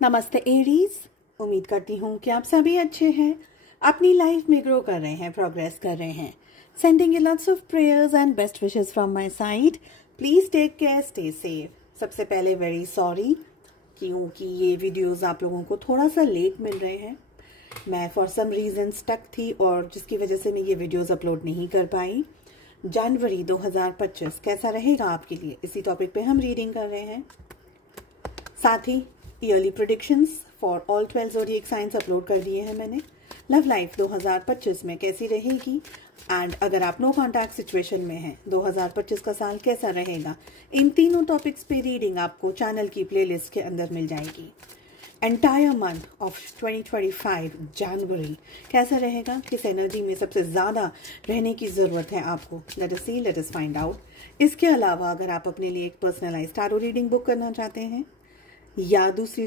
नमस्ते एरीज। उम्मीद करती हूँ कि आप सभी अच्छे हैं, अपनी लाइफ में ग्रो कर रहे हैं, प्रोग्रेस कर रहे हैं। Sending you lots of prayers and best wishes from my side. Please take care, stay safe. सबसे पहले वेरी सॉरी क्योंकि ये वीडियोस आप लोगों को थोड़ा सा लेट मिल रहे हैं। मैं फॉर सम रीजन स्टक थी और जिसकी वजह से मैं ये वीडियोस अपलोड नहीं कर पाई। जनवरी 2025 कैसा रहेगा आपके लिए, इसी टॉपिक पे हम रीडिंग कर रहे हैं। साथ ही yearly predictions for all 12 zodiac signs upload कर दिए हैं मैंने। लव लाइफ 2025 में कैसी रहेगी एंड अगर आप नो कॉन्टैक्ट सिचुएशन में हैं 2025 का साल कैसा रहेगा, इन तीनों टॉपिक्स पे रीडिंग आपको चैनल की प्लेलिस्ट के अंदर मिल जाएगी। एंटायर मंथ ऑफ 2025 जनवरी कैसा रहेगा, किस एनर्जी में सबसे ज़्यादा रहने की ज़रूरत है आपको, लेट अस सी, लेट अस फाइंड आउट। इसके अलावा अगर आप अपने लिए एक पर्सनलाइज्ड टैरो रीडिंग बुक करना चाहते हैं या दूसरी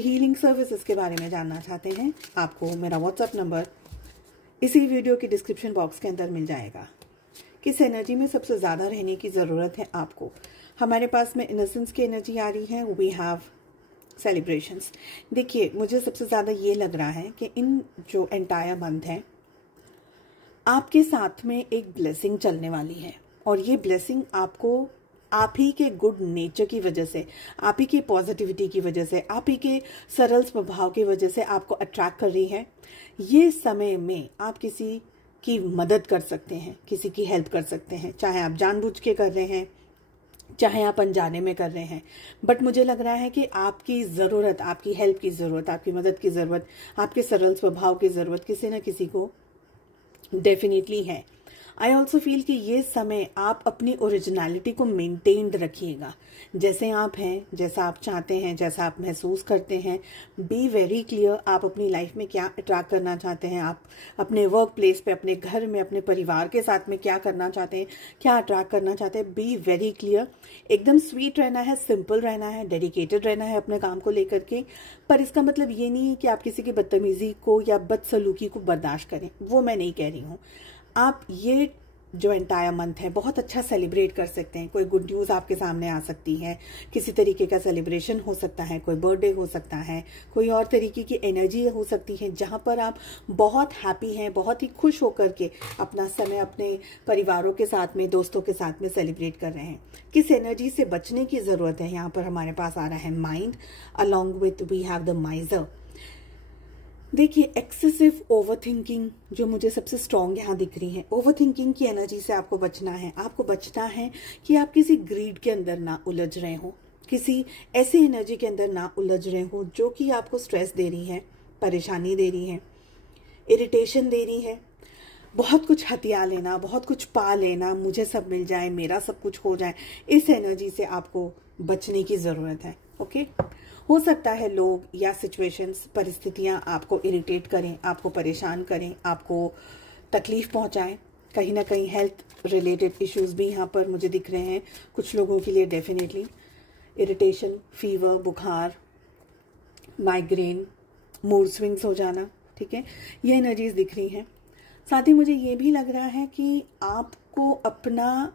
हीलिंग सर्विसेज के बारे में जानना चाहते हैं, आपको मेरा व्हाट्सएप नंबर इसी वीडियो के डिस्क्रिप्शन बॉक्स के अंदर मिल जाएगा। किस एनर्जी में सबसे ज़्यादा रहने की ज़रूरत है आपको, हमारे पास में इनोसेंस की एनर्जी आ रही है, वी हैव सेलिब्रेशंस। देखिए, मुझे सबसे ज़्यादा ये लग रहा है कि इन जो एंटायर मंथ है आपके साथ में एक ब्लेसिंग चलने वाली है और ये ब्लेसिंग आपको आप ही के गुड नेचर की वजह से, आप ही के पॉजिटिविटी की वजह से, आप ही के सरल स्वभाव की वजह से आपको अट्रैक्ट कर रही है। ये समय में आप किसी की मदद कर सकते हैं, किसी की हेल्प कर सकते हैं, चाहे आप जानबूझ के कर रहे हैं, चाहे आप अनजाने में कर रहे हैं। बट मुझे लग रहा है कि आपकी ज़रूरत, आपकी हेल्प की ज़रूरत, आपकी मदद की ज़रूरत, आपके सरल स्वभाव की ज़रूरत किसी न किसी को डेफिनेटली है। आई ऑल्सो फील कि ये समय आप अपनी ओरिजिनलिटी को मेंटेन्ड रखिएगा, जैसे आप हैं, जैसा आप चाहते हैं, जैसा आप महसूस करते हैं। बी वेरी क्लियर, आप अपनी लाइफ में क्या अट्रैक्ट करना चाहते हैं, आप अपने वर्क प्लेस पे, अपने घर में, अपने परिवार के साथ में क्या करना चाहते हैं, क्या अट्रैक्ट करना चाहते हैं। बी वेरी क्लियर, एकदम स्वीट रहना है, सिंपल रहना है, डेडिकेटेड रहना है अपने काम को लेकर के। पर इसका मतलब ये नहीं है कि आप किसी की बदतमीजी को या बदसलूकी को बर्दाश्त करें, वो मैं नहीं कह रही हूँ। आप ये जो एंटायर मंथ है बहुत अच्छा सेलिब्रेट कर सकते हैं। कोई गुड न्यूज़ आपके सामने आ सकती है, किसी तरीके का सेलिब्रेशन हो सकता है, कोई बर्थडे हो सकता है, कोई और तरीके की एनर्जी हो सकती है जहां पर आप बहुत हैप्पी हैं, बहुत ही खुश होकर के अपना समय अपने परिवारों के साथ में, दोस्तों के साथ में सेलिब्रेट कर रहे हैं। किस एनर्जी से बचने की ज़रूरत है, यहाँ पर हमारे पास आ रहा है mind, along with we have the miser. देखिए, एक्सेसिव ओवरथिंकिंग जो मुझे सबसे स्ट्रॉन्ग यहाँ दिख रही है, ओवरथिंकिंग की एनर्जी से आपको बचना है। आपको बचना है कि आप किसी ग्रीड के अंदर ना उलझ रहे हो, किसी ऐसी एनर्जी के अंदर ना उलझ रहे हो जो कि आपको स्ट्रेस दे रही है, परेशानी दे रही है, इरिटेशन दे रही है। बहुत कुछ हथिया लेना, बहुत कुछ पा लेना, मुझे सब मिल जाए, मेरा सब कुछ हो जाए, इस एनर्जी से आपको बचने की ज़रूरत है। ओके, हो सकता है लोग या सिचुएशंस, परिस्थितियां आपको इरिटेट करें, आपको परेशान करें, आपको तकलीफ पहुंचाएं। कहीं ना कहीं हेल्थ रिलेटेड इश्यूज भी यहाँ पर मुझे दिख रहे हैं कुछ लोगों के लिए। डेफिनेटली इरिटेशन, फीवर, बुखार, माइग्रेन, मूड स्विंग्स हो जाना, ठीक है, ये एनर्जीज दिख रही हैं। साथ ही मुझे ये भी लग रहा है कि आपको अपना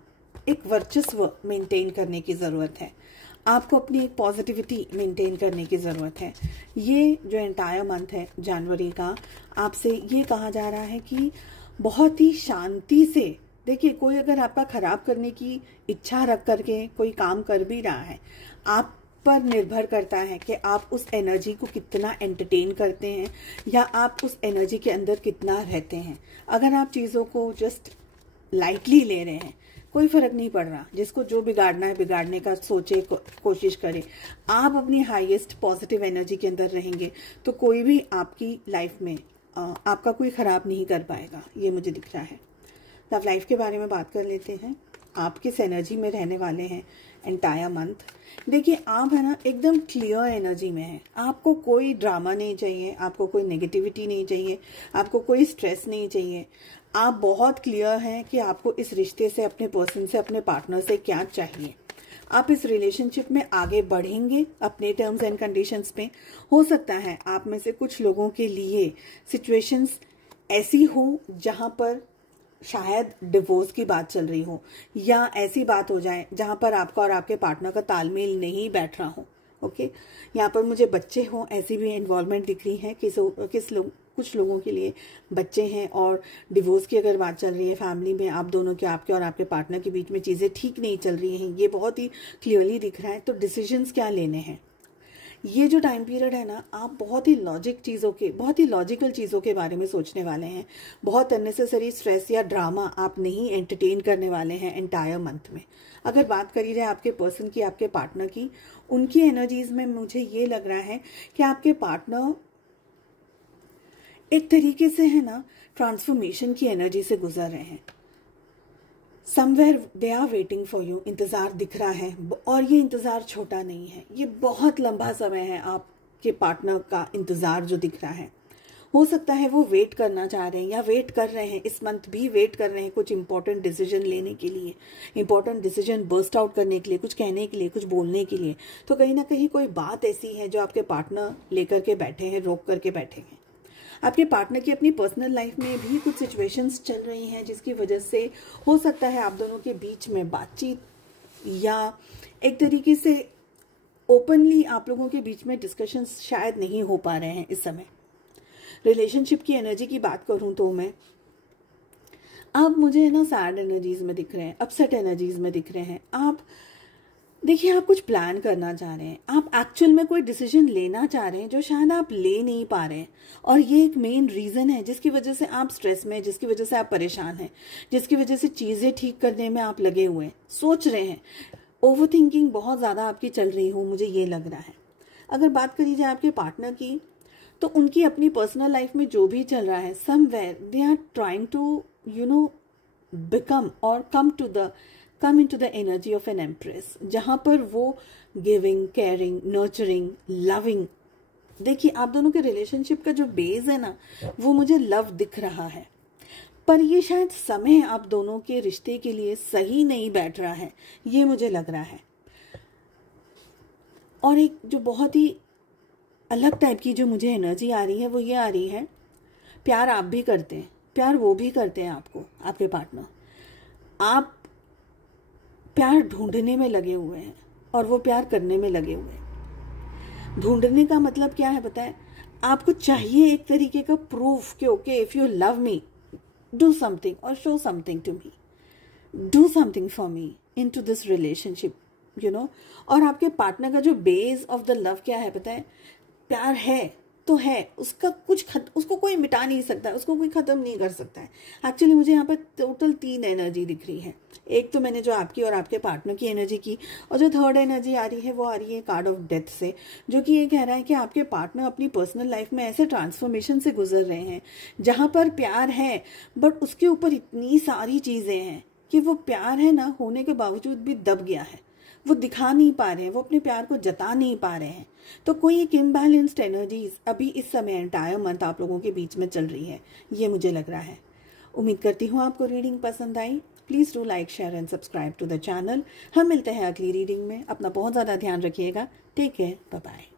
एक वर्चस्व मेंटेन करने की ज़रूरत है, आपको अपनी एक पॉजिटिविटी मेंटेन करने की ज़रूरत है। ये जो एंटायर मंथ है जनवरी का, आपसे ये कहा जा रहा है कि बहुत ही शांति से, देखिए, कोई अगर आपका खराब करने की इच्छा रख करके कोई काम कर भी रहा है, आप पर निर्भर करता है कि आप उस एनर्जी को कितना एंटरटेन करते हैं या आप उस एनर्जी के अंदर कितना रहते हैं। अगर आप चीज़ों को जस्ट लाइटली ले रहे हैं, कोई फर्क नहीं पड़ रहा, जिसको जो बिगाड़ना है बिगाड़ने का सोचे, कोशिश करे। आप अपनी हाईएस्ट पॉजिटिव एनर्जी के अंदर रहेंगे तो कोई भी आपकी लाइफ में आपका कोई खराब नहीं कर पाएगा, ये मुझे दिख रहा है। लव लाइफ के बारे में बात कर लेते हैं। आप किस एनर्जी में रहने वाले हैं एंटायर मंथ। देखिए, आप है ना एकदम क्लियर एनर्जी में है, आपको कोई ड्रामा नहीं चाहिए, आपको कोई नेगेटिविटी नहीं चाहिए, आपको कोई स्ट्रेस नहीं चाहिए। आप बहुत क्लियर हैं कि आपको इस रिश्ते से, अपने पर्सन से, अपने पार्टनर से क्या चाहिए। आप इस रिलेशनशिप में आगे बढ़ेंगे अपने टर्म्स एंड कंडीशंस पे। हो सकता है आप में से कुछ लोगों के लिए सिचुएशंस ऐसी हो जहां पर शायद डिवोर्स की बात चल रही हो, या ऐसी बात हो जाए जहां पर आपका और आपके पार्टनर का तालमेल नहीं बैठ रहा हो। ओके, यहाँ पर मुझे बच्चे हों ऐसी भी इन्वॉल्वमेंट दिख रही है। कुछ लोगों के लिए बच्चे हैं और डिवोर्स की अगर बात चल रही है फैमिली में, आप दोनों के, आपके और आपके पार्टनर के बीच में चीज़ें ठीक नहीं चल रही हैं, ये बहुत ही क्लियरली दिख रहा है। तो डिसीजंस क्या लेने हैं, ये जो टाइम पीरियड है ना, आप बहुत ही लॉजिकल चीज़ों के बारे में सोचने वाले हैं। बहुत अननेसेसरी स्ट्रेस या ड्रामा आप नहीं एंटरटेन करने वाले हैं एंटायर मंथ में। अगर बात करी जाए आपके पर्सन की, आपके पार्टनर की, उनकी एनर्जीज में मुझे ये लग रहा है कि आपके पार्टनर एक तरीके से है ना ट्रांसफॉर्मेशन की एनर्जी से गुजर रहे हैं। Somewhere they are waiting for you, इंतज़ार दिख रहा है, और ये इंतज़ार छोटा नहीं है, ये बहुत लंबा समय है आपके पार्टनर का इंतज़ार जो दिख रहा है। हो सकता है वो वेट करना चाह रहे हैं या वेट कर रहे हैं, इस मंथ भी वेट कर रहे हैं कुछ इंपॉर्टेंट डिसीजन लेने के लिए, इंपॉर्टेंट डिसीजन बर्स्ट आउट करने के लिए, कुछ कहने के लिए, कुछ बोलने के लिए। तो कहीं ना कहीं कोई बात ऐसी है जो आपके पार्टनर लेकर के बैठे हैं, रोक करके बैठे हैं। आपके पार्टनर की अपनी पर्सनल लाइफ में भी कुछ सिचुएशंस चल रही हैं जिसकी वजह से हो सकता है आप दोनों के बीच में बातचीत या एक तरीके से ओपनली आप लोगों के बीच में डिस्कशंस शायद नहीं हो पा रहे हैं इस समय। रिलेशनशिप की एनर्जी की बात करूं तो मैं, आप मुझे ना सैड एनर्जीज में दिख रहे हैं, अपसेट एनर्जीज में दिख रहे हैं। आप देखिए, आप कुछ प्लान करना चाह रहे हैं, आप एक्चुअल में कोई डिसीजन लेना चाह रहे हैं जो शायद आप ले नहीं पा रहे हैं, और ये एक मेन रीज़न है जिसकी वजह से आप स्ट्रेस में, जिसकी वजह से आप परेशान हैं, जिसकी वजह से चीज़ें ठीक करने में आप लगे हुए हैं, सोच रहे हैं। ओवर थिंकिंग बहुत ज़्यादा आपकी चल रही हो, मुझे ये लग रहा है। अगर बात करी जाए आपके पार्टनर की, तो उनकी अपनी पर्सनल लाइफ में जो भी चल रहा है, somewhere they are trying to become और come into the energy of an empress, जहां पर वो गिविंग, केयरिंग, नर्चरिंग, लविंग। देखिए, आप दोनों के रिलेशनशिप का जो बेस है ना, वो मुझे लव दिख रहा है, पर ये शायद समय आप दोनों के रिश्ते के लिए सही नहीं बैठ रहा है, ये मुझे लग रहा है। और एक जो बहुत ही अलग टाइप की जो मुझे एनर्जी आ रही है, वो ये आ रही है, प्यार आप भी करते हैं, प्यार वो भी करते हैं आपको, आपके पार्टनर। आप प्यार ढूंढने में लगे हुए हैं और वो प्यार करने में लगे हुए हैं। ढूंढने का मतलब क्या है बताएं? आपको चाहिए एक तरीके का प्रूफ कि okay, if you love me, do something और show something to me, do something for me in to this relationship, और आपके पार्टनर का जो बेस ऑफ द लव क्या है बताएं? प्यार है तो है, उसको कोई मिटा नहीं सकता, उसको कोई खत्म नहीं कर सकता है। एक्चुअली मुझे यहाँ पर टोटल 3 एनर्जी दिख रही है। एक तो मैंने जो आपकी और आपके पार्टनर की एनर्जी की, और जो थर्ड एनर्जी आ रही है वो आ रही है कार्ड ऑफ डेथ से, जो कि ये कह रहा है कि आपके पार्टनर अपनी पर्सनल लाइफ में ऐसे ट्रांसफॉर्मेशन से गुजर रहे हैं जहाँ पर प्यार है, बट उसके ऊपर इतनी सारी चीज़ें हैं कि वो प्यार है ना होने के बावजूद भी दब गया है, वो दिखा नहीं पा रहे हैं, वो अपने प्यार को जता नहीं पा रहे हैं। तो कोई एक इम्बैलेंस्ड एनर्जीज अभी इस समय एंटायर मंथ आप लोगों के बीच में चल रही है, ये मुझे लग रहा है। उम्मीद करती हूँ आपको रीडिंग पसंद आई। Please do like, share and subscribe to the channel. हम मिलते हैं अगली रीडिंग में। अपना बहुत ज़्यादा ध्यान रखिएगा। Take care, bye bye.